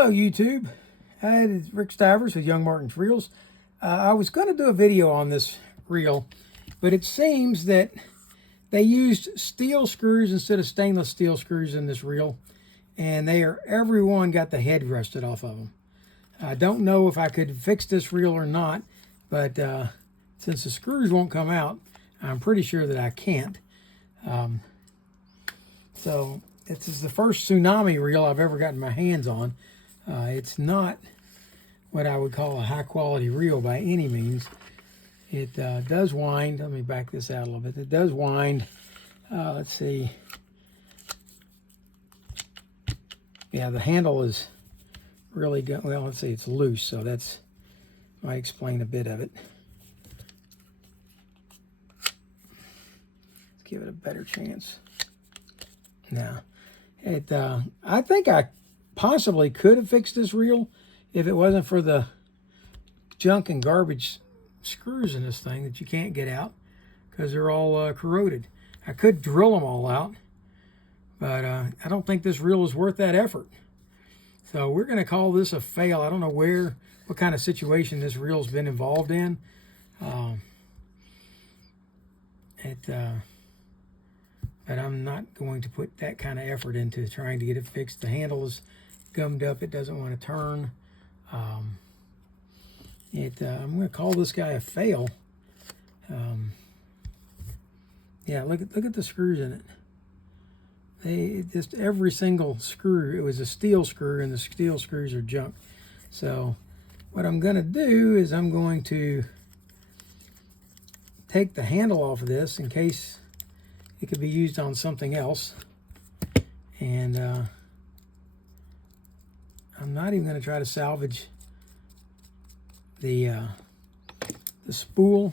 Hello YouTube, it's Rick Stivers with YoungMartin'sReels. I was going to do a video on this reel, but it seems that they used steel screws instead of stainless steel screws in this reel, and everyone got the head rusted off of them. I don't know if I could fix this reel or not, but since the screws won't come out, I'm pretty sure that I can't. So this is the first Tsunami reel I've ever gotten my hands on. It's not what I would call a high quality reel by any means. It does wind. Let me back this out a little bit. It does wind. Let's see. Yeah, the handle is really good. Well, let's see, it's loose, so that's might explain a bit of it. Let's give it a better chance. Now, I think I possibly could have fixed this reel if it wasn't for the junk and garbage screws in this thing that you can't get out because they're all corroded. I could drill them all out, but I don't think this reel is worth that effort. So we're going to call this a fail. I don't know what kind of situation this reel's been involved in. But I'm not going to put that kind of effort into trying to get it fixed. The handle is gummed up. It doesn't want to turn. I'm going to call this guy a fail. Yeah, look at the screws in it. Just every single screw, it was a steel screw, and the steel screws are junk. So what I'm going to do is I'm going to take the handle off of this in case it could be used on something else. And I'm not even going to try to salvage the spool.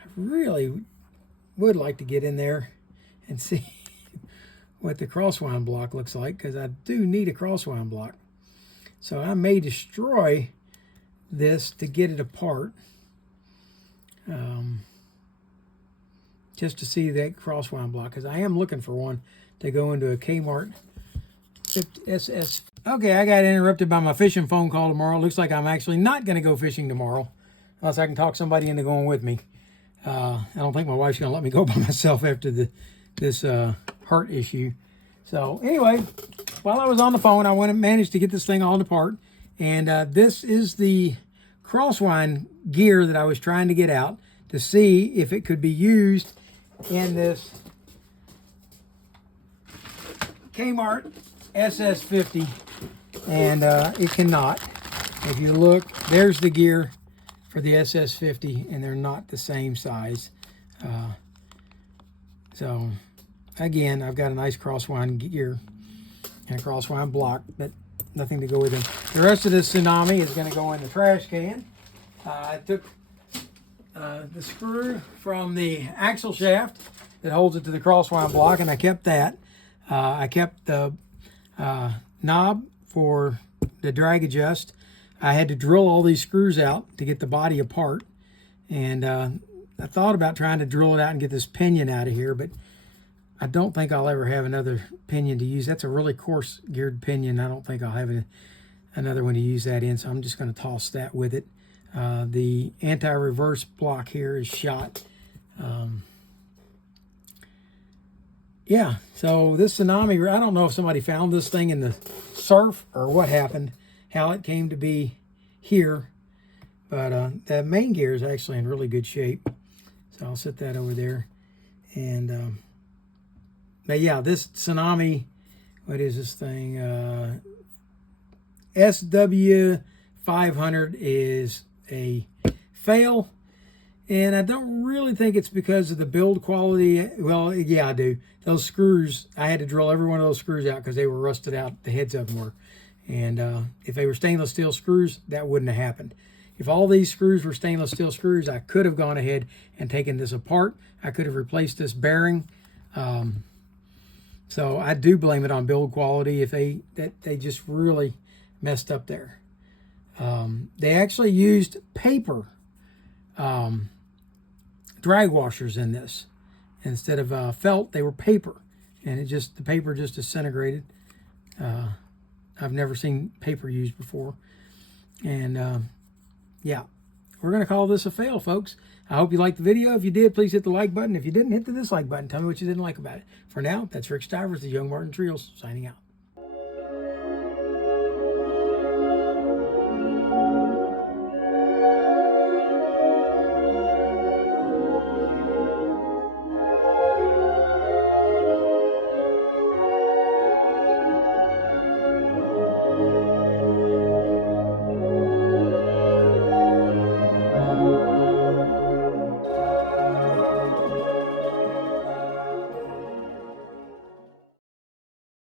I really would like to get in there and see what the crosswind block looks like, because I do need a crosswind block. So I may destroy this to get it apart. Just to see that crosswind block, because I am looking for one to go into a Kmart SS. Okay, I got interrupted by my fishing phone call tomorrow. It looks like I'm actually not going to go fishing tomorrow, unless I can talk somebody into going with me. I don't think my wife's going to let me go by myself after this heart issue. So anyway, while I was on the phone, I went and managed to get this thing all apart. And this is the crosswind gear that I was trying to get out to see if it could be used in this Kmart SS50, and it cannot. If you look, there's the gear for the SS50, and they're not the same size. So again, I've got a nice crosswind gear and a crosswind block, but nothing to go with it. The rest of this Tsunami is going to go in the trash can. I took the screw from the axle shaft that holds it to the crosswind block, and I kept that. I kept the knob for the drag adjust. I had to drill all these screws out to get the body apart, and I thought about trying to drill it out and get this pinion out of here, but I don't think I'll ever have another pinion to use. That's a really coarse geared pinion. I don't think I'll have another one to use that in, so I'm just going to toss that with it. The anti-reverse block here is shot. Yeah, so this Tsunami, I don't know if somebody found this thing in the surf or what happened, how it came to be here, but the main gear is actually in really good shape. So I'll set that over there. And but yeah, this Tsunami, what is this thing? SW500 is a fail, and I don't really think it's because of the build quality. Well, yeah, I do. Those screws, I had to drill every one of those screws out because they were rusted out. The heads of them were, and if they were stainless steel screws, that wouldn't have happened. If all these screws were stainless steel screws, I could have gone ahead and taken this apart. I could have replaced this bearing. So I do blame it on build quality. If they just really messed up there. They actually used paper drag washers in this. Instead of felt, they were paper. And the paper just disintegrated. I've never seen paper used before. And yeah, we're going to call this a fail, folks. I hope you liked the video. If you did, please hit the like button. If you didn't, hit the dislike button. Tell me what you didn't like about it. For now, that's Rick Stivers, the Young Martin's Reels, signing out.